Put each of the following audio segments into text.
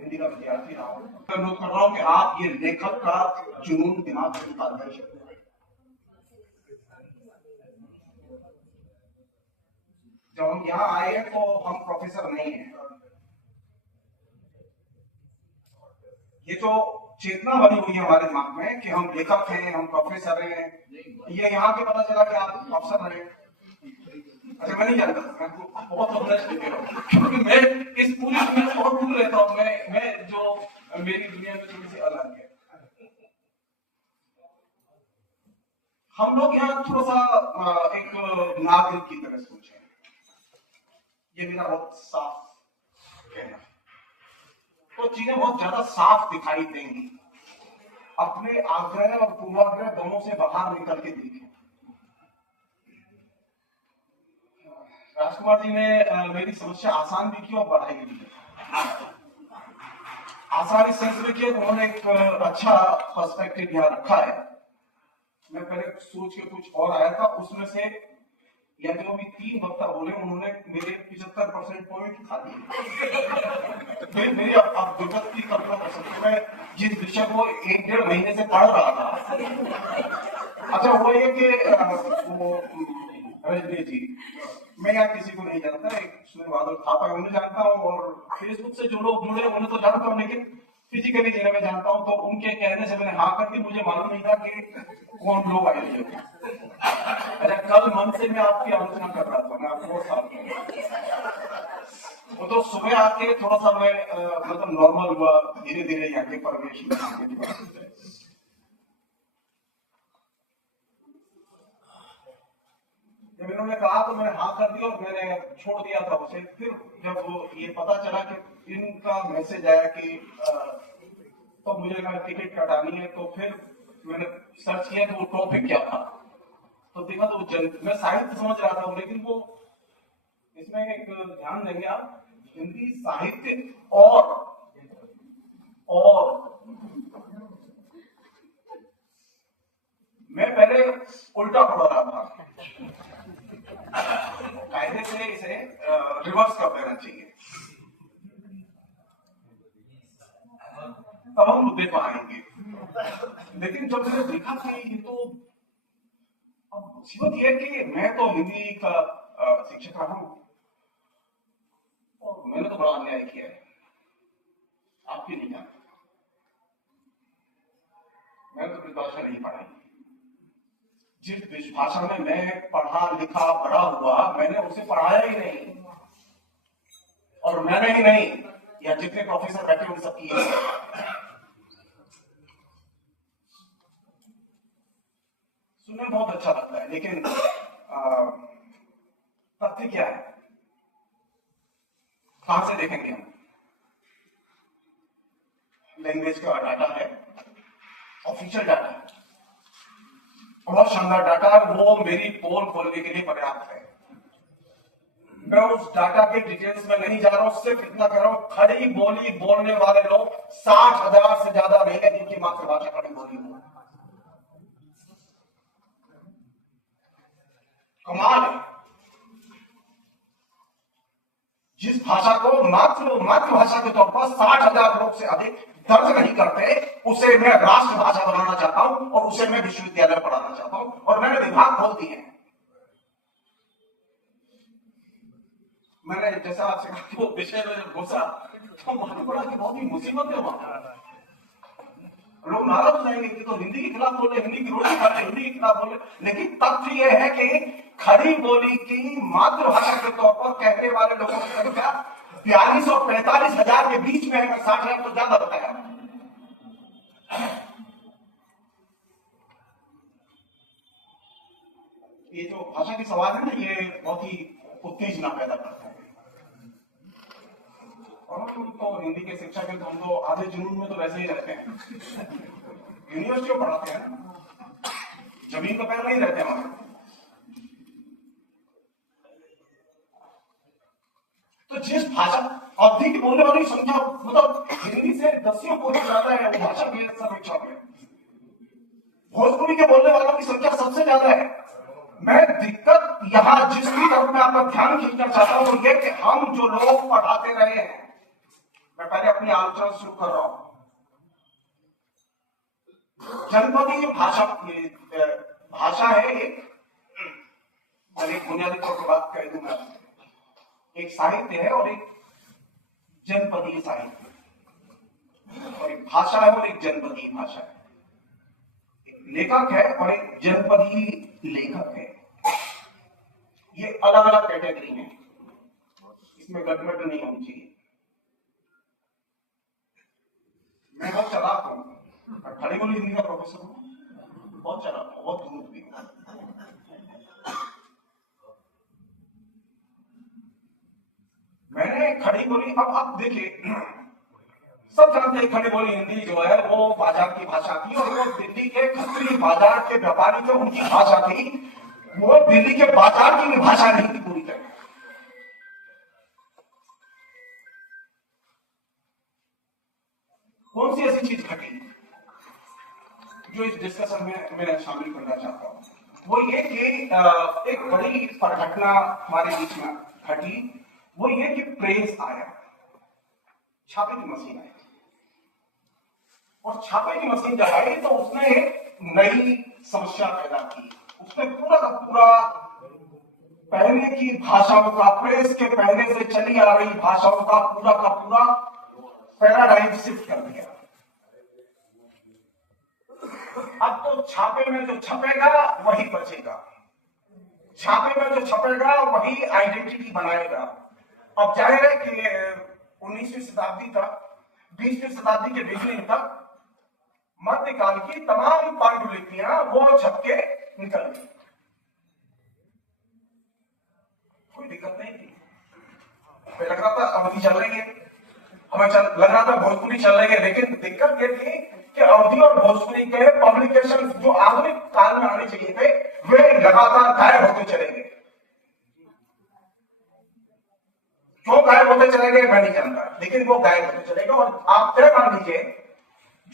हिंदी का विद्यार्थी रहा हूँ, मैं अनुरोध कर रहा हूँ कि आप ये लेखक का जुनून दिमाग से निकाल दें। जब हम यहाँ आए हैं तो हम प्रोफेसर नहीं हैं। ये जो चेतना बनी हुई है हमारे दिमाग में कि हम लेखक हैं, हम प्रोफेसर हैं, ये यहाँ के पता चला कि आप अफसर रहे। अच्छा, मैं नहीं जानता, मैं बहुत क्योंकि मैं इस पूरी दुनिया से बहुत दूर रहता हूँ। मैं जो मेरी दुनिया में थोड़ी सी अलग है। हम लोग यहाँ थोड़ा सा एक नागरिक की तरह सोचें। ये मेरा बहुत साफ कहना, तो चीजें बहुत ज्यादा साफ दिखाई देंगी। अपने आग्रह और पूर्वाग्रह दोनों से बाहर निकल के देखें। राजकुमार जी ने मेरी समस्या आसान भी की और बढ़ाई भी की। आसान इस सेंस में किया, उन्होंने एक अच्छा पर्सपेक्टिव यहाँ रखा है। मैं पहले सोच के कुछ और आया था, उसमें से या जो भी 3 वक्ता बोले उन्होंने मेरे 75% पॉइंट खा दिए। फिर मेरी अब दिक्कत की कल्पना कर सकते, मैं जिस विषय को 1-1.5 महीने से पढ़ रहा था। अच्छा, वो ये कि रजनी जी, मैं यहाँ किसी को नहीं जानता, एक सूर्य बादल थापा है उन्हें जानता हूँ, और फेसबुक से जो लोग जुड़े उन्हें तो जानता हूँ, लेकिन फिजिकली जिन्हें मैं जानता हूँ तो उनके कहने से मैंने हाँ करके, मुझे मालूम नहीं था कि कौन लोग आए थे। अच्छा, कल मन से मैं आपकी आलोचना कर रहा था, मैं आपको वो तो सुबह आके थोड़ा सा मैं मतलब नॉर्मल हुआ, धीरे धीरे यहाँ के परवेश में। जब इन्होंने कहा तो मैंने हाँ कर दिया और मैंने छोड़ दिया था उसे। फिर जब वो ये पता चला कि इनका मैसेज आया कि तो मुझे ना टिकट कटानी है, तो फिर मैंने सर्च किया कि वो टॉपिक क्या था। तो देखा तो मैं साहित्य समझ रहा था, लेकिन वो इसमें एक ध्यान देंगे आप, हिंदी साहित्य और मैं पहले उल्टा पढ़ रहा था। कायदे से इसे रिवर्स कर देना चाहिए, तब हम मुद्दे पर आएंगे। लेकिन जब मैंने देखा कि ये तो, अब मुसीबत यह कि मैं तो हिंदी का शिक्षक रहा हूं और मैंने तो बड़ा अन्याय किया है। आपकी नहीं जानते, मैंने तो भाषा नहीं पढ़ाई। जिस भाषा में मैं पढ़ा लिखा बड़ा हुआ, मैंने उसे पढ़ाया ही नहीं, और मैंने ही नहीं, या जितने प्रोफेसर बैठे उन सबकी सुनने में बहुत अच्छा लगता है, लेकिन तथ्य क्या है? कहां से देखेंगे हम? लैंग्वेज का डाटा है, ऑफिशियल डाटा है, बहुत शानदार डाटा, वो मेरी पोल खोलने के लिए पर्याप्त है। मैं उस डाटा के डिटेल्स में नहीं जा रहा हूं, सिर्फ इतना कह रहा हूं, खड़ी बोली बोलने वाले लोग 60,000 से ज्यादा नहीं है जिनकी मातृभाषा खड़ी बोली हो। कमाल है। जिस भाषा को मातृभाषा के तौर पर 60,000 लोग से अधिक दर्ज नहीं करते, उसे मैं राष्ट्रभाषा बनाना चाहता हूं और उसे मैं विश्वविद्यालय पढ़ाना चाहता हूं, और मैंने विभाग खोल दिए हैं। मैंने जैसा आपसे कहा, वो विषय में घुसा तो मालूम पड़ा कि बहुत ही मुसीबत है वहां। लोग नाराज हो जाएंगे कि तो हिंदी के खिलाफ बोले, हिंदी की रोटी खाते, हिंदी के खिलाफ बोले, लेकिन तथ्य यह है कि खड़ी बोली की मातृभाषा के तौर पर कहने वाले लोगों की संख्या 42 और 45,000 के बीच में है। 60,000 तो ज्यादा बताया। ये जो भाषा की सवाल है ना, ये बहुत ही उत्तेजना पैदा करता है। और हम तो हिंदी के शिक्षा के, हम तो आधे जुनून में तो वैसे ही रहते हैं। यूनिवर्सिटी में पढ़ाते हैं, जमीन पर पैर नहीं रहते हमारे। तो जिस भाषा अवधि की बोलने वाली संख्या, मतलब हिंदी से 10 गुना ज्यादा है वो भाषा की समीक्षा में। भोजपुरी के बोलने वालों की संख्या सबसे ज्यादा है। मैं दिक्कत यहां जिसकी तरफ मैं आपका ध्यान खींचना चाहता हूं, वो ये कि हम जो लोग पढ़ाते रहे हैं, मैं पहले अपनी आलोचना शुरू कर रहा हूं। जनपदी जो भाषा है, एक बुनियादी तौर पर बात कह दूंगा, एक साहित्य है और एक जनपदीय साहित्य, और एक भाषा है और एक जनपदीय भाषा है, एक लेखक है और एक जनपदीय लेखक है। ये अलग अलग कैटेगरी है, इसमें गड़बड़ नहीं होनी चाहिए। मैं बहुत चालाक हूं, खड़ी बोली हिंदी का प्रोफेसर हूं, बहुत चालाक हूं, बहुत दूर भी हूं। मैंने खड़ी बोली, अब देखिए, सब जानते हैं खड़ी बोली हिंदी जो है वो बाजार की भाषा थी, और वो दिल्ली के खत्री बाजार के व्यापारी थे, उनकी भाषा थी। वो दिल्ली के बाजार की भी भाषा नहीं थी पूरी तरह। कौन सी ऐसी चीज घटी जो इस डिस्कशन में मैं शामिल करना चाहता हूं, वो ये कि एक बड़ी घटना हमारे बीच में घटी, वो ये कि प्रेस आया, छापे की मशीन आई, और छापे की मशीन जब आई तो उसने एक नई समस्या पैदा की। उसने पूरा का पूरा पहले की भाषाओं का, प्रेस के पहले से चली आ रही भाषाओं का पूरा पैराडाइम शिफ्ट कर दिया। अब तो छापे में जो छपेगा वही बचेगा, छापे में जो छपेगा वही आइडेंटिटी बनाएगा। अब जाहिर है कि 19वीं शताब्दी तक, 20वीं शताब्दी के बिगिनिंग तक मध्यकाल की तमाम पांडुलिपियां वो छप के निकल गई, कोई दिक्कत नहीं थी। हमें लग रहा था अवधि चल रही है, हमें लग रहा था भोजपुरी चल रही है, लेकिन दिक्कत ये थी कि अवधि और भोजपुरी के पब्लिकेशन जो आधुनिक काल में आने चाहिए थे, वे लगातार गायब होते चले गए। क्यों गायब होते चले गए मैं नहीं जानता, लेकिन वो गायब होते चले गए। और आप तय मान लीजिए,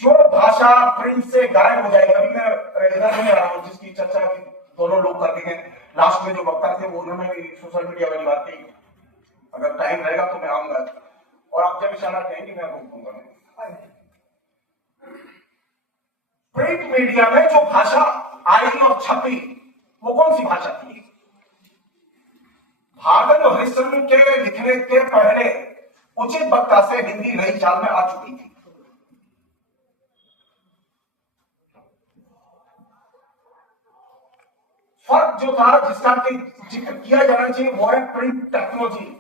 जो भाषा प्रिंट से गायब हो जाएगी, अभी मैं इधर नहीं आ रहा हूं, जिसकी चर्चा भी दोनों लोग करते हैं, लास्ट में जो वक्ता थे वो उन्होंने भी सोशल मीडिया वाली बात की, अगर टाइम रहेगा तो मैं आऊंगा, और आप जब इशारा कहेंगे मैं रोक दूंगा। प्रिंट मीडिया में जो भाषा आई और छपी वो कौन सी भाषा थी? भागल हरिश्चंद्र के लिखने के पहले उचित वक्ता से हिंदी नई चाल में आ चुकी थी। फर्क जो था, जिसका जिक्र किया जाना चाहिए, वो है प्रिंट टेक्नोलॉजी।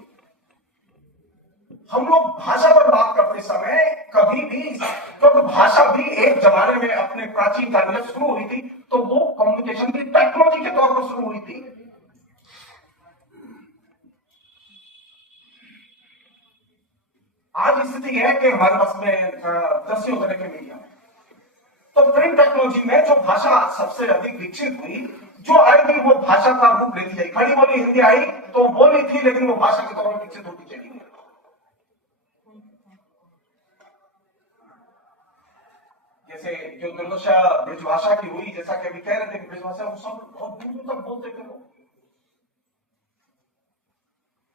हम लोग भाषा पर बात करते समय कभी भी, क्योंकि भाषा भी एक जमाने में अपने प्राचीन काल में शुरू हुई थी, तो वो कम्युनिकेशन की टेक्नोलॉजी के तौर पर शुरू हुई थी। आज स्थिति है कि हमारे पास में दसियों तरह के मीडिया है, तो प्रिंट टेक्नोलॉजी में जो भाषा सबसे अधिक विकसित हुई, जो आएगी वो भाषा का रूप लेती जाएगी। खड़ी बोली हिंदी आई तो बोली थी, लेकिन वो भाषा के तौर पर विकसित होती चली गई। जैसे जो दुर्दशा ब्रजभाषा की हुई, जैसा कि अभी कह रहे थे कि ब्रजभाषा वो सब बहुत दूर दूर तक बोलते थे लोग।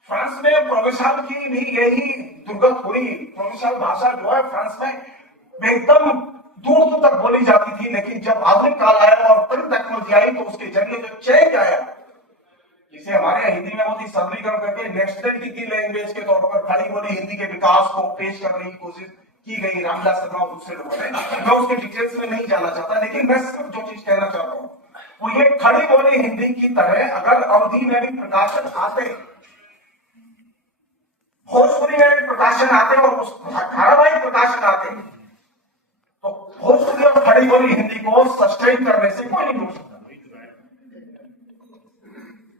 फ्रांस में प्रोवेंसाल की भी यही दुर्गत हुई। प्रोवेंसाल भाषा जो है फ्रांस में एकदम दूर दूर तक बोली जाती थी, लेकिन जब आधुनिक काल आया और प्रिंट टेक्नोलॉजी आई तो उसके जरिए जो चेंज आया, जिसे हमारे यहाँ हिंदी में बहुत ही सरलीकरण करके नेशनलिटी की लैंग्वेज के तौर पर खड़ी बोली हिंदी के विकास को पेश करने की कोशिश की गई रामदास शर्मा और दूसरे लोगों ने। मैं उसके डिटेल्स में नहीं जाना चाहता, लेकिन मैं सिर्फ जो चीज कहना चाहता हूं वो ये, खड़ी बोली हिंदी की तरह अगर अवधि में भी प्रकाशन आते, भोजपुरी में भी प्रकाशन आते और उस धारावाहिक प्रकाशन आते, तो भोजपुरी और खड़ी बोली हिंदी को सस्टेन करने से कोई नहीं रोक सकता।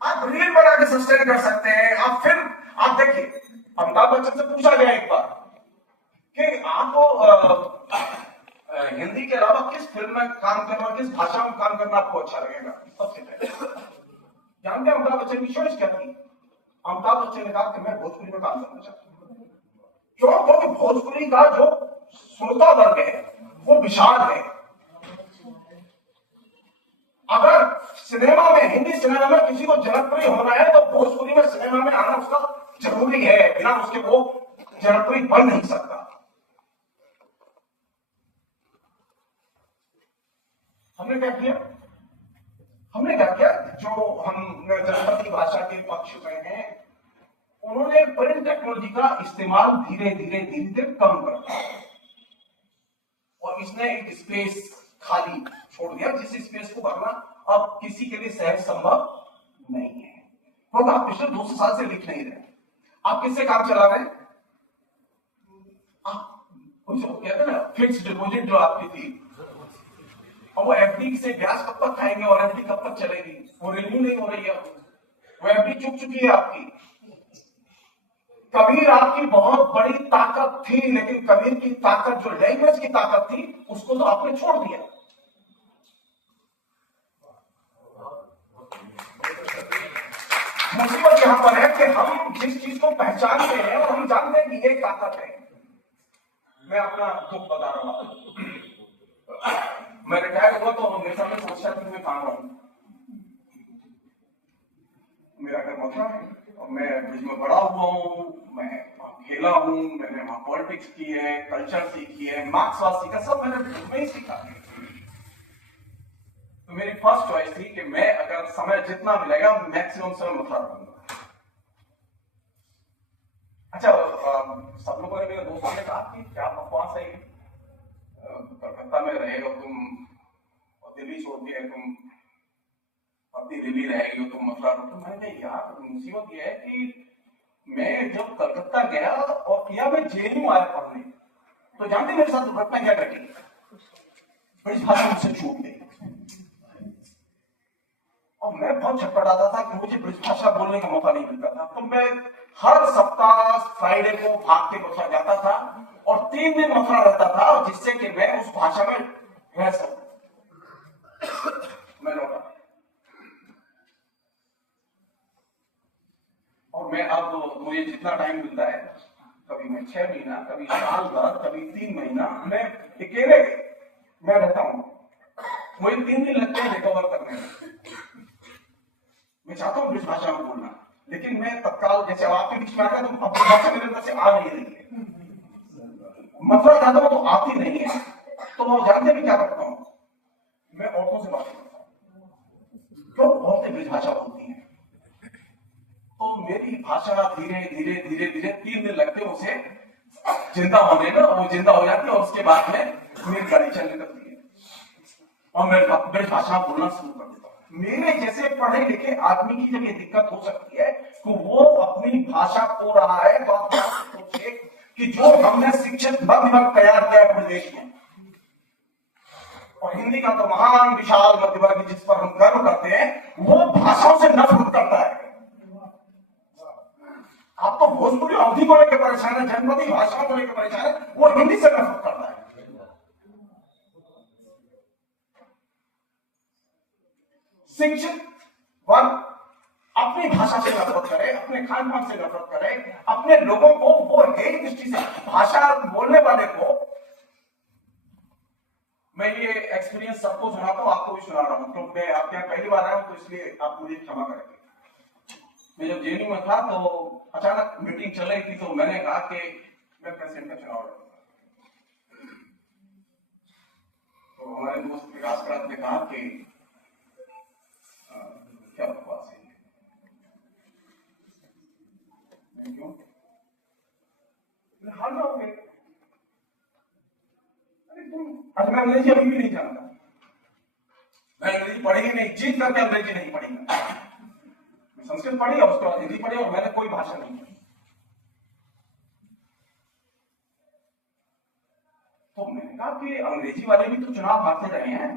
आप रील बना के सस्टेन कर सकते हैं। आप देखिए, अमिताभ बच्चन से पूछा गया एक बार कि आपको हिंदी के अलावा किस फिल्म में काम करना, किस भाषा में काम करना आपको अच्छा लगेगा? सबसे पहले जानते हैं अमिताभ बच्चन की चॉइस क्या थी? अमिताभ बच्चन ने कहा कि मैं भोजपुरी में काम करना चाहता हूं। क्यों? क्योंकि भोजपुरी का जो श्रोता वर्ग है वो विशाल है। अगर सिनेमा में, हिंदी सिनेमा में किसी को जनप्रिय होना है तो भोजपुरी में सिनेमा में आना उसका जरूरी है, बिना उसके वो जरा कोई बन नहीं सकता। हमने क्या किया? जो हम जनपदी भाषा के पक्ष में हैं, उन्होंने प्रिंट टेक्नोलॉजी का इस्तेमाल धीरे धीरे कम कर दिया और इसने एक स्पेस खाली छोड़ दिया, जिस स्पेस को भरना अब किसी के लिए सहज संभव नहीं है, क्योंकि आप पिछले 200 साल से लिख नहीं रहे। आप किससे काम चला रहे हैं? आप कहते हैं ना फिक्स डिपॉजिट जो आपकी थी, और वो एफडी से ब्याज कब तक खाएंगे और एफडी कब तक चलेगी? वो रिन्यू नहीं हो रही है, वो एफडी चुक चुकी है आपकी। कबीर आपकी बहुत बड़ी ताकत थी, लेकिन कबीर की ताकत जो लैंग्वेज की ताकत थी उसको तो आपने छोड़ दिया। मुसीबत यहां पर है कि हम जिस चीज को पहचानते हैं और हम जानते हैं कि ये ताकत है। मैं अपना दुख बता रहा हूं, मैं रिटायर हुआ तो मेरे सामने सोचा कि मैं कहां रहूं। मेरा घर मथुरा है और मैं ब्रिज में बड़ा हुआ हूं, मैं खेला हूं, मैंने वहां पॉलिटिक्स की है, कल्चर सीखी है, मार्क्सवाद सीखा, सब मैंने ब्रिज में ही सीखा। तो मेरी फर्स्ट चॉइस थी कि मैं अगर समय जितना मिलेगा मैक्सिमम समय मथुरा रहूंगा। अच्छा, सब लोगों ने, मेरे दोस्तों ने कहा कि क्या बकवास है, कलकत्ता में रहेगा तुम और दिल्ली छोड़ के तुम अपनी दिल्ली रहेगी तुम मथुरा। तो मैंने यार मुसीबत यह है कि मैं जब कलकत्ता गया और किया मैं जेएनयू आया पढ़ने, तो जानते मेरे साथ दुर्घटना क्या घटी? ब्रिज भाषा मुझसे छूट गई और मैं बहुत छटपटाता था कि मुझे ब्रिज भाषा बोलने का मौका नहीं मिलता था। तो मैं हर सप्ताह फ्राइडे को भाग के मथुरा जाता था और 3 दिन मथुरा रहता था, जिससे कि मैं उस भाषा में रह सकूं। मैं लौटा और मैं अब मुझे जितना टाइम मिलता है, कभी मैं 6 महीना, कभी साल भर, कभी 3 महीना, मैं अकेले मैं रहता हूं। मुझे 3 दिन लगते हैं रिकवर करने में। मैं चाहता हूं ब्रिज भाषा में बोलना, लेकिन मैं तत्काल जैसे आपके बीच में आ गया तो अपनी भाषा मेरे अंदर से आ नहीं रही है। मथुरा जाता हूं तो आती नहीं है, तो वो जानते भी क्या करता हूं, मैं औरतों से बात करता हूं, क्यों? औरतें ब्रिज भाषा बोलती हैं, तो मेरी भाषा धीरे धीरे धीरे धीरे 3 दिन लगते हैं उसे जिंदा होने में, वो जिंदा हो जाती है और उसके बाद में मेरी गाड़ी चलने लगती है और मैं ब्रिज भाषा बोलना शुरू कर देता हूं। मेरे जैसे पढ़े लिखे आदमी की जब ये दिक्कत हो सकती है तो वो अपनी भाषा खो रहा है, तो आप सोचिए कि जो हमने शिक्षित मध्यवर्ग तैयार किया है प्रदेश में, और हिंदी का तो महान विशाल मध्यवर्ग जिस पर हम गर्व करते हैं, वो भाषाओं से नफरत करता है। आप तो भोजपुरी अवधि को लेकर परेशान है, जनपदी भाषाओं को लेकर परेशान है, वो हिंदी से नफरत करता है। शिक्षित वर्ग अपनी भाषा से नफरत करे, अपने खान पान से नफरत करे, अपने लोगों को वो हेट दृष्टि से भाषा बोलने वाले को। मैं ये एक्सपीरियंस सबको सुनाता हूं, आपको भी सुना रहा हूं, क्योंकि मैं आपके यहाँ पहली बार आया हूं, तो इसलिए आप मुझे क्षमा करेंगे। मैं जब जेएनयू में था तो अचानक मीटिंग चल रही थी, तो मैंने कहा कि मैं प्रेसिडेंट का चुनाव लड़ूंगा। तो हमारे दोस्त विकास करात ने कहा कि क्या बकवास है, क्यों? हार जाओगे। अरे तुम, मैं अंग्रेजी अभी भी नहीं जानता, मैं अंग्रेजी पढ़ी ही नहीं, जीत करके अंग्रेजी नहीं पढ़ी। मैं संस्कृत पढ़ी और उसके बाद हिंदी पढ़ी और मैंने कोई भाषा नहीं पढ़ी। तो मैंने कहा कि अंग्रेजी वाले भी तो चुनाव हारते रहे हैं,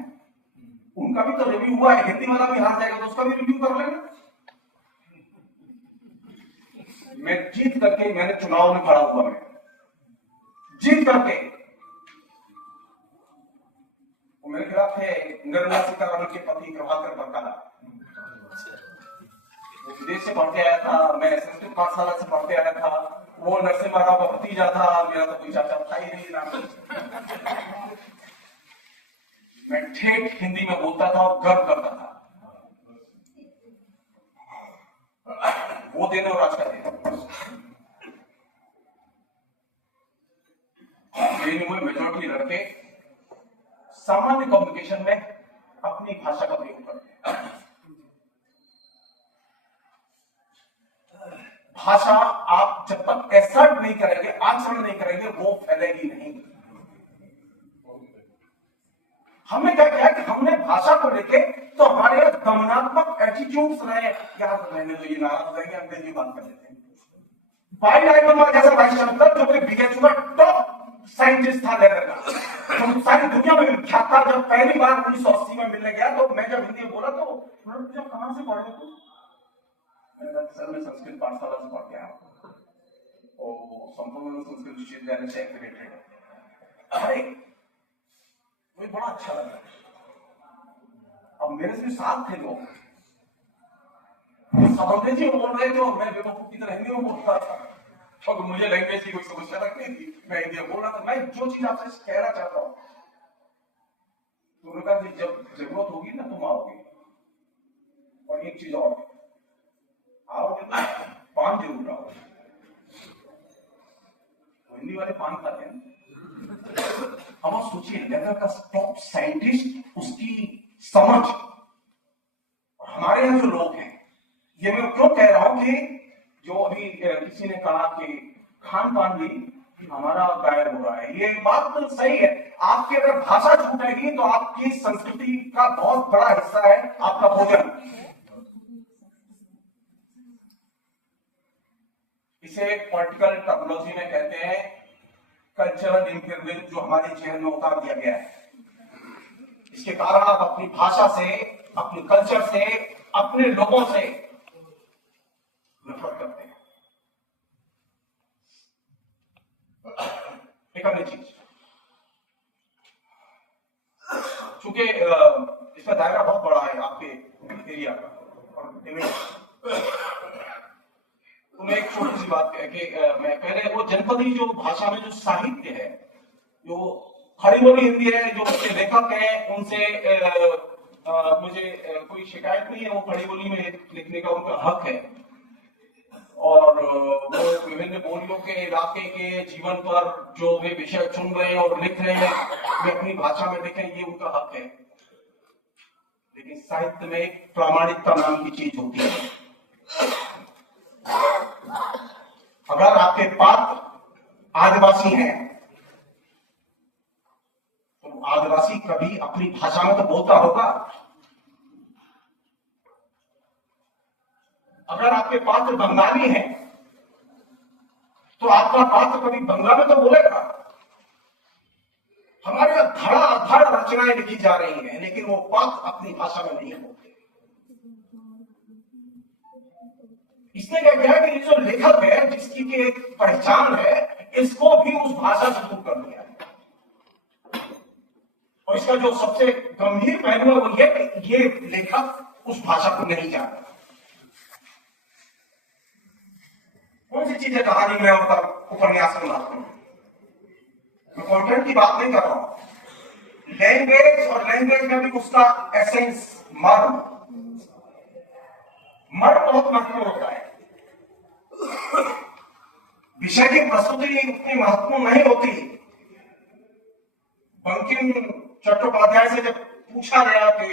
उनका भी तो रिव्यू हुआ है, हिंदी वाला भी हार जाएगा तो उसका भी रिव्यू कर लेंगे। मैं जीत करके, मैंने चुनाव में खड़ा हुआ, मैं जीत करके, मेरे खिलाफ थे निर्मला सीतारमण के पति प्रभाकर बरकाला, वो विदेश से पढ़ के आया था, मैं संस्कृत पाठशाला से पढ़ के आया था, वो नरसिम्हा राव का भतीजा था, मेरा तो कोई चाचा था ही नहीं नाम। मैं ठेठ हिंदी में बोलता था और गर्व करता था। वो दिन और आज का दिन, जेएनयू में मेजॉरिटी लड़के सामान्य कम्युनिकेशन में अपनी भाषा का प्रयोग करते हैं। भाषा आप जब तक एसर्ट नहीं करेंगे, आचरण नहीं करेंगे, वो फैलेगी नहीं। हमने क्या किया कि हमने भाषा को लेके तो हमारे यहाँ दमनात्मक एटीट्यूड्स रहे, याद रहने तो ये नाराज रहेंगे, अंग्रेजी बात कर लेते हैं। बाइलाइबल जैसा वाइस चांसलर जो कि बीएचयू का टॉप साइंटिस्ट था लेवल का, तो सारी दुनिया में विख्यात था। जब पहली बार 1980 में मिलने गया तो मैं जब हिंदी में बोला तो उन्होंने पूछा कहां से पढ़े तुम? मैंने कहा सर मैं संस्कृत पाठशाला से पढ़ के आया हूं और संपूर्ण संस्कृत विश्वविद्यालय से एफिलिएटेड है। अरे मुझे बड़ा अच्छा लगा। अब मेरे से साथ थे लोग, सब अंग्रेजी में बोल रहे थे और मैं बेवकूफ की तरह हिंदी में बोलता था, और मुझे लैंग्वेज की कोई समस्या लगती थी, मैं हिंदी में बोल रहा था। मैं जो चीज आपसे कहना चाहता हूं, उन्होंने कहा कि जब जरूरत होगी ना तुम आओगे, और एक चीज और आओगे तो पान जरूर लाओगे। हिंदी वाले पान खाते हैं। अब आप सोचिए लेवल का टॉप साइंटिस्ट, उसकी समझ, और हमारे यहाँ जो लोग हैं, ये मैं क्यों कह रहा हूं कि जो अभी किसी ने कहा कि खान पान भी हमारा गायब हो रहा है, ये बात तो सही है। आपकी अगर भाषा छूटेगी तो आपकी संस्कृति का बहुत बड़ा हिस्सा है आपका भोजन। इसे पॉलिटिकल टर्मिनोलॉजी में कहते हैं कल्चरल इंप्रिंटिंग, जो हमारे जहन में उतार दिया गया है। इसके कारण आप अपनी भाषा से, अपने कल्चर से, अपने लोगों से नफरत करते हैं। एक अन्य चीज, चूंकि इसका दायरा बहुत बड़ा है आपके एरिया का, और तो मैं एक छोटी सी बात कह के मैं पहले वो जनपदी जो भाषा में जो साहित्य है, जो खड़ी बोली हिंदी है, जो उसके लेखक हैं, उनसे मुझे कोई शिकायत नहीं है। वो खड़ी बोली में लिखने का उनका हक है, और वो विभिन्न बोलियों के इलाके के जीवन पर जो वे विषय चुन रहे हैं और लिख रहे हैं, वे अपनी भाषा में लिखें, ये उनका हक है। लेकिन साहित्य में एक प्रामाणिकता नाम की चीज होती है। अगर आपके पात्र आदिवासी हैं तो आदिवासी कभी अपनी भाषा में तो बोलता होगा। अगर आपके पात्र बंगाली हैं तो आपका पात्र कभी बंगला में तो बोलेगा। हमारे यहां धड़ाधड़ रचनाएं लिखी जा रही हैं, लेकिन वो पात्र अपनी भाषा में नहीं बोलते। इसने क्या किया कि जो लेखक है, जिसकी की एक पहचान है, इसको भी उस भाषा से दूर कर दिया। और इसका जो सबसे गंभीर पहलू है वो ये कि ये लेखक उस भाषा को नहीं जानता। कौन सी चीजें कहानी में होता उपन्यास में लाता हूं, मैं कंटेंट की बात नहीं कर रहा हूं। लैंग्वेज, और लैंग्वेज में भी उसका एसेंस, मर्म बहुत महत्वपूर्ण होता है। विषय की प्रस्तुति उतनी महत्वपूर्ण नहीं होती। बंकिम चट्टोपाध्याय से जब पूछा गया कि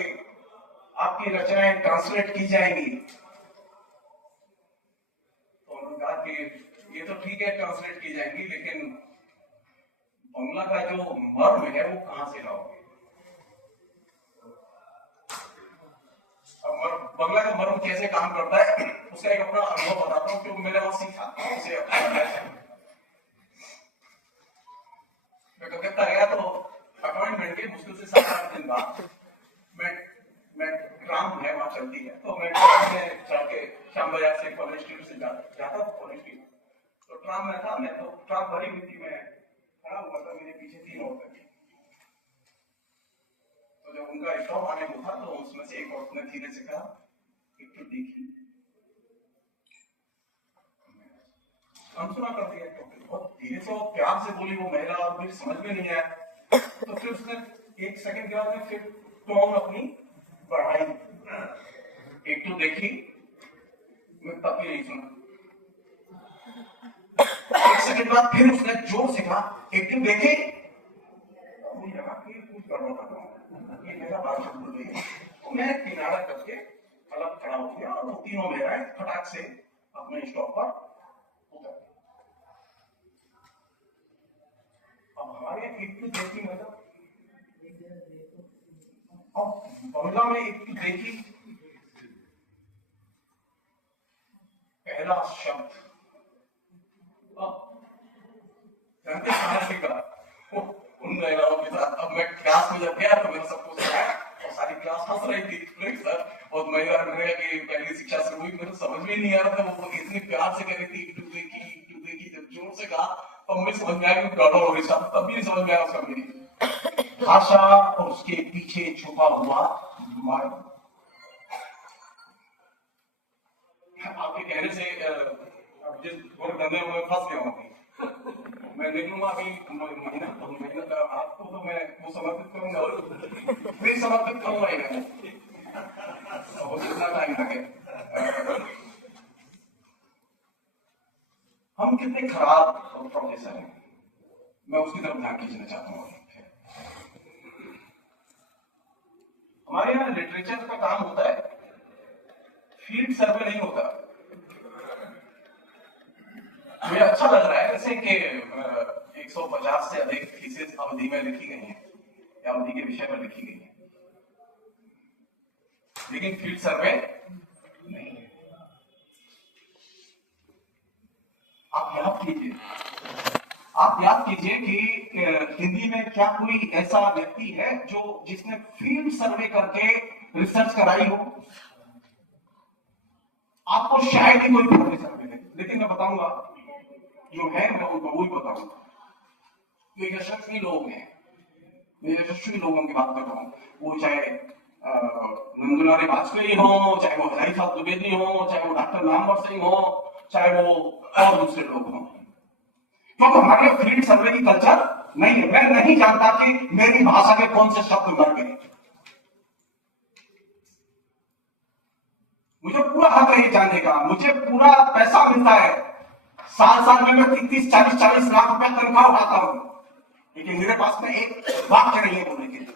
आपकी रचनाएं ट्रांसलेट की जाएंगी, तो उन्होंने कहा कि ये तो ठीक है ट्रांसलेट की जाएंगी, लेकिन बंगला का जो मर्म है वो कहां से लाओगे? अब बंगला का मर्म कैसे काम करता है उसका एक अपना अनुभव बताता हूँ, क्योंकि मैंने वहां सीखा उसे। मैं कलकत्ता गया तो अपॉइंटमेंट के मुश्किल से 7-8 दिन बाद मैं ट्राम है वहां चलती है, तो मैं ट्राम में जाके शाम बाजार से कॉलेज स्ट्रीट से जाता था कॉलेज स्ट्रीट। तो ट्राम में था, मैं तो ट्राम भरी हुई थी, मैं खड़ा हुआ था, मेरे पीछे 3 औरतें थी। तो जब उनका स्टॉप आने को था तो उसमें से एक औरत ने धीरे से कहा, एक तो देखी, अनसुना कर दिया। बहुत धीरे से और प्यार से बोली वो महिला, और मुझे समझ में नहीं आया। तो फिर उसने 1 सेकंड के बाद में फिर टोन अपनी बढ़ाई, एक तो देखी, मैं तब भी नहीं सुना। 1 सेकंड बाद फिर उसने जोर से कहा, एक तो देखी, गड़बड़ कर रहा हूँ, ये मेरा बात भूल गई। तो मैं किनारा करके अलग खड़ा हो गया और वो तीनों महिलाएं फटाक से अपने स्टॉप पर उतर। अब हमारे एक देखी मतलब अब बंगला में एक देखी, पहला शब्द उन महिलाओं के साथ। अब मैं क्लास में जब गया तो मैंने सबको सुनाया और सारी क्लास हंस रही थी सर। और महिला की पहली शिक्षा शुरू हुई, मुझे समझ में नहीं आ रहा था वो इतनी प्यार से कह रही थी टू देखी। जब जोर से कहा तो मुझे समझ में आया कि गड़बड़ हो रही, तब भी नहीं समझ में आया उसका मीनिंग। भाषा और उसके पीछे छुपा हुआ मार्ग। आपके कहने से अब जिस धंधे में फंस गया हूँ मैं, निकलूंगा अभी महीना का, आपको तो मैं वो समर्पित करूंगा और फिर समर्पित करूंगा ही मैं, वो जितना टाइम लगे। हम कितने खराब प्रोफेसर हैं, मैं उसकी तरफ ध्यान खींचना चाहता हूँ। हमारे यहाँ लिटरेचर का काम होता है, फील्ड सर्वे नहीं होता। मुझे अच्छा लग रहा है जैसे कि 150 से अधिक थीसिस अवधि में लिखी गई हैं या अवधि के विषय पर लिखी गई हैं, लेकिन फील्ड सर्वे नहीं है। आप याद कीजिए कि हिंदी में क्या कोई ऐसा व्यक्ति है जो जिसने फील्ड सर्वे करके रिसर्च कराई हो? आपको शायद ही कोई प्रोफेसर मिले, लेकिन मैं बताऊंगा जो है, मैं उनको वही बताऊंगा। ये यशस्वी लोग हैं, मैं यशस्वी लोगों की बात कर रहा हूँ, वो चाहे नंदलाल वाजपेयी हो, चाहे वो हजारी साहब द्विवेदी हो, चाहे वो डॉक्टर नामवर सिंह हो, चाहे वो और दूसरे लोग हों, क्योंकि हमारे फील्ड सर्वे की कल्चर नहीं है। मैं नहीं जानता कि मेरी भाषा के कौन से शब्द मर गए। मुझे पूरा हक है ये जानने का, मुझे पूरा पैसा मिलता है, साल में मैं 30-40 लाख रुपया तनख्वाह उठाता हूं, लेकिन मेरे पास में एक वाक्य नहीं है बोलने के लिए।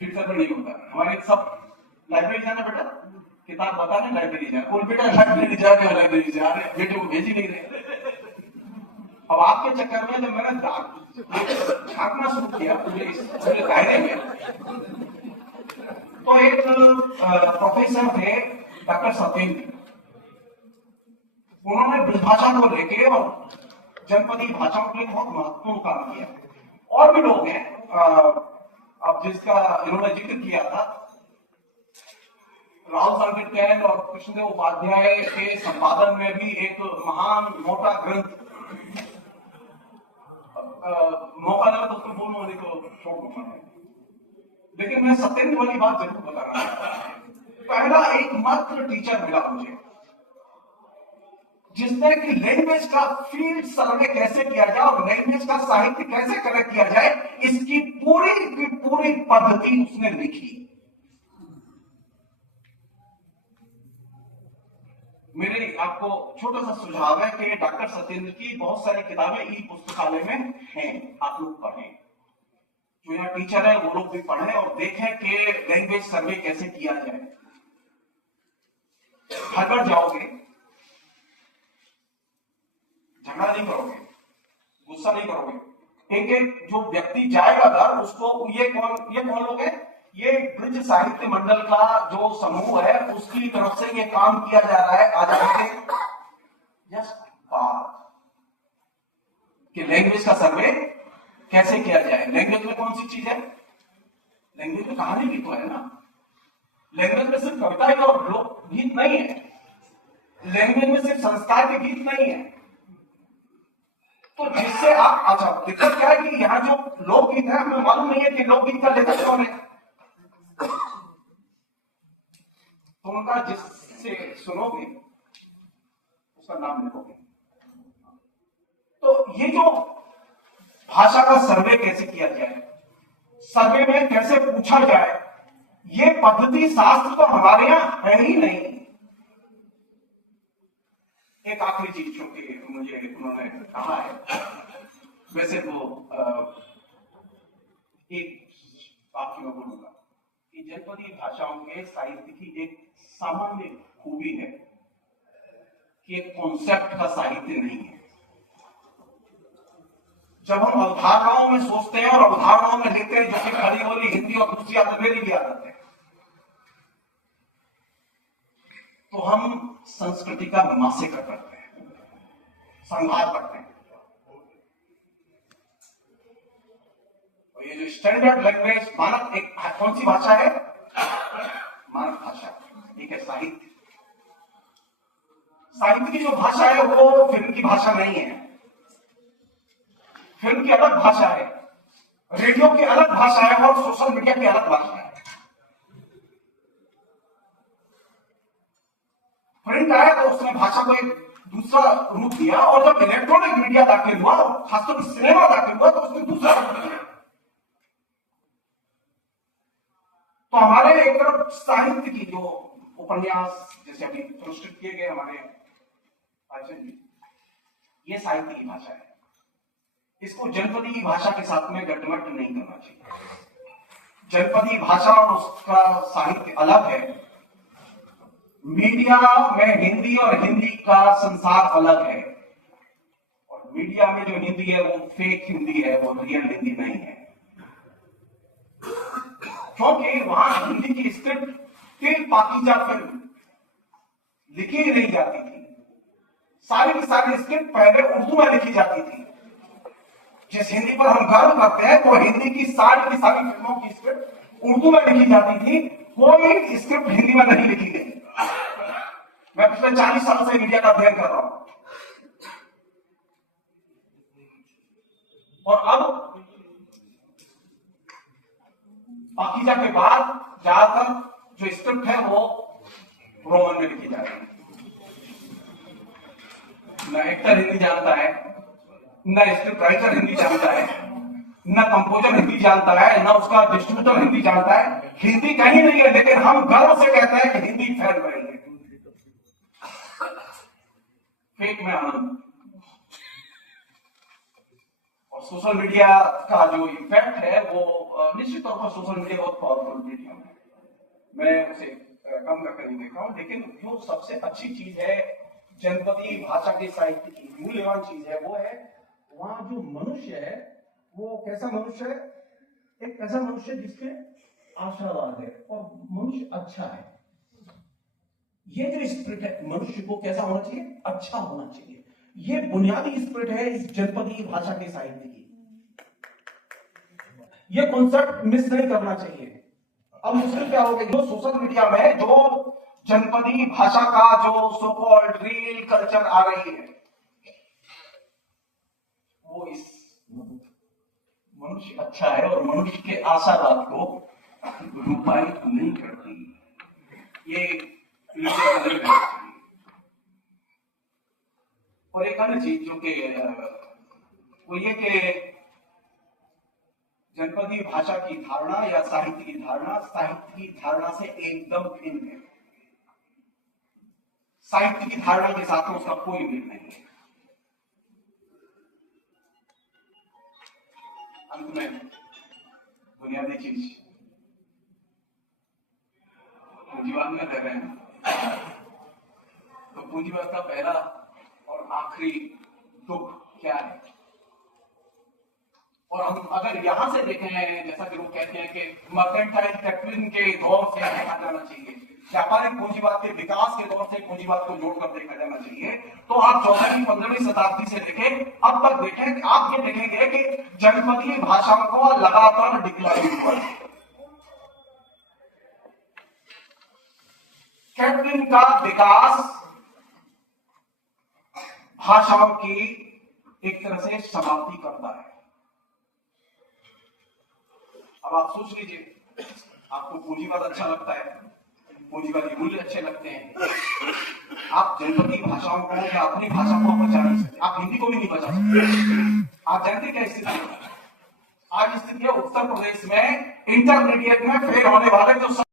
फील्ड सर्वे नहीं होता। हमारे सब लाइब्रेरी जाना बेटा, किताब बताने लाइब्रेरी जाए, कोई बेटा लाइब्रेरी जाके लाइब्रेरी जा रहे, बेटे को भेज ही नहीं रहे। अब आपके चक्कर में जब मैंने झांकना शुरू किया पूरे दायरे में, तो एक प्रोफेसर थे डॉक्टर सत्येंद्र, उन्होंने ब्रजभाषा को लेके और जनपदी भाषाओं के लिए बहुत महत्वपूर्ण काम किया। और भी लोग हैं, अब जिसका इन्होंने जिक्र किया था, राहुल संकट कैन और कृष्णदेव उपाध्याय के संपादन में भी एक महान मोटा ग्रंथ, मौका लगा तो उसको बोलूं, नहीं तो छोड़ दूंगा। लेकिन मैं सत्येंद्र वाली बात जरूर बता रहा हूं। पहला एकमात्र टीचर मिला मुझे जिसने कि लैंग्वेज का फील्ड सर्वे कैसे किया जाए और लैंग्वेज का साहित्य कैसे कलेक्ट किया जाए, इसकी पूरी की पूरी पद्धति उसने लिखी। मेरे आपको छोटा सा सुझाव है कि डॉक्टर सत्येंद्र की बहुत सारी किताबें ई पुस्तकालय में हैं, आप लोग पढ़ें। जो यहाँ टीचर है वो लोग भी पढ़ें और देखें कि लैंग्वेज सर्वे कैसे किया जाए। हड़बड़ जाओगे, झगड़ा नहीं करोगे, गुस्सा नहीं करोगे। एक जो व्यक्ति जाएगा घर, उसको ये कौन लोग हैं? ये ब्रिज साहित्य मंडल का जो समूह है उसकी तरफ से ये काम किया जा रहा है आजादी के जस्ट बाद कि लैंग्वेज का सर्वे कैसे किया जाए। लैंग्वेज में कौन सी चीज है? लैंग्वेज में कहानी भी तो है ना। लैंग्वेज में सिर्फ कविताएं और लोकगीत नहीं है, लैंग्वेज में सिर्फ संस्कार के गीत नहीं है। तो जिससे आप, अच्छा दिक्कत क्या है कि यहाँ जो लोकगीत है हमें मालूम नहीं है कि लोकगीत का लेखक कौन है। तो उनका जिससे सुनोगे उसका नाम लिखोगे। तो ये जो भाषा का सर्वे कैसे किया जाए, सर्वे में कैसे पूछा जाए, ये पद्धति शास्त्र तो हमारे यहां है ही नहीं। एक आखिरी चीज जो कि मुझे उन्होंने कहा है, वैसे वो एक वाक्य में बोलूंगा कि जनपदी भाषाओं के साहित्य की एक सामान्य खूबी है कि एक कॉन्सेप्ट का साहित्य नहीं है। जब हम अवधारणाओं में सोचते हैं और अवधारणाओं में लेते हैं, जो कि खड़ी बोली हिंदी और दूसरी आदत मेरी भी आदत है, तो हम संस्कृति का मासिक करते हैं, संघात करते हैं। और ये जो स्टैंडर्ड लैंग्वेज मानक, एक कौन सी भाषा है? मानक भाषा, एक है साहित्य। साहित्य की जो भाषा है वो फिल्म की भाषा नहीं है। फिल्म की अलग भाषा है, रेडियो की अलग भाषा है और सोशल मीडिया की अलग भाषा है। प्रिंट आया तो उसने भाषा को एक दूसरा रूप दिया, और जब इलेक्ट्रॉनिक मीडिया दाखिल हुआ, खासतौर पर सिनेमा दाखिल हुआ, तो उसने दूसरा रूप दिया। तो हमारे एक तरफ साहित्य की जो उपन्यास जैसे अभी प्रस्तुत किए गए हमारे आचार्य जी, ये साहित्य की भाषा है। इसको जनपदी भाषा के साथ में गटमट नहीं करना चाहिए। जनपदी भाषा और उसका साहित्य अलग है। मीडिया में हिंदी और हिंदी का संसार अलग है, और मीडिया में जो हिंदी है वो फेक हिंदी है, वो रियल हिंदी नहीं है। क्योंकि वहां हिंदी की स्क्रिप्ट तिल पाकीजा फिल्म लिखी ही नहीं जाती थी। सारी की सारी स्क्रिप्ट पहले उर्दू में लिखी जाती थी। जिस हिंदी पर हम गर्व करते हैं, वो हिंदी की सारी फिल्मों की स्क्रिप्ट उर्दू में लिखी जाती थी। कोई स्क्रिप्ट हिंदी में नहीं लिखी गई। मैं पिछले 40 साल से मीडिया का अध्ययन कर रहा हूं, और अब पाकीजा के बाद ज्यादातर जो स्क्रिप्ट है वो रोमन में लिखी जा रही है। न एक्टर हिंदी जानता है, न स्क्रिप्ट राइटर हिंदी जानता है, न कंपोजर हिंदी जानता है, न उसका डिस्ट्रीब्यूटर हिंदी जानता है। हिंदी कहीं नहीं है, लेकिन हम गर्व से कहते हैं कि हिंदी फैल रही है। फेक में आनंद। और सोशल मीडिया का जो इफेक्ट है वो निश्चित तौर पर सोशल मीडिया बहुत पावरफुल मीडियम है, मैं उसे कम करके नहीं देख रहा हूं। लेकिन जो सबसे अच्छी चीज है जनपदी भाषा के साहित्य की, मूल्यवान चीज है, वो है वहां जो मनुष्य है वो कैसा मनुष्य है? एक ऐसा मनुष्य जिसके आशावाद है और मनुष्य अच्छा है। ये जो स्पिरिट है मनुष्य को कैसा होना चाहिए? अच्छा होना चाहिए। ये बुनियादी स्पिरिट है इस जनपदी भाषा के साहित्य की। ये कॉन्सेप्ट मिस नहीं करना चाहिए। अब मुश्किल क्या हो गई, जो सोशल मीडिया में जो जनपदी भाषा का जो सो कॉल्ड रील कल्चर आ रही है, वो इस मनुष्य अच्छा है और मनुष्य के आशावाद को रूपायित नहीं करती। ये और एक अन्य चीज जो कि वो ये कि जनपदी भाषा की धारणा या साहित्य की धारणा से एकदम भिन्न है। साहित्य की धारणा के साथ में उसका कोई मेल नहीं है। अंत में बुनियादी चीज पूंजीवाद में कर रहे हैं, तो पूंजीवाद का पहला और आखिरी दुख क्या है? और हम अगर यहां से देखें, जैसा कि लोग कहते हैं कि मर्केंटाइल कैपिटलिज्म के दौर से देखा जाना चाहिए, व्यापारिक पूंजीवाद के विकास के दौर से पूंजीवाद को जोड़कर देखा जाना चाहिए, तो आप 14वीं 15वीं शताब्दी से देखें अब तक देखें, आप ये देखेंगे कि जनपदीय भाषाओं को लगातार डिक्लाइन हुआ है। कैपिटलिज्म का विकास भाषाओं की एक तरह से समाप्ति करता है। अब आप सोच लीजिए, आपको पूंजीवाद अच्छा लगता है, पूंजीवादी मूल्य अच्छे लगते हैं, आप जनपदी भाषाओं को या अपनी भाषा को बचा नहीं सकते, आप हिंदी को भी नहीं बचा सकते। आप जानते क्या स्थिति है? आज स्थिति है उत्तर प्रदेश में इंटरमीडिएट में फेल होने वाले जो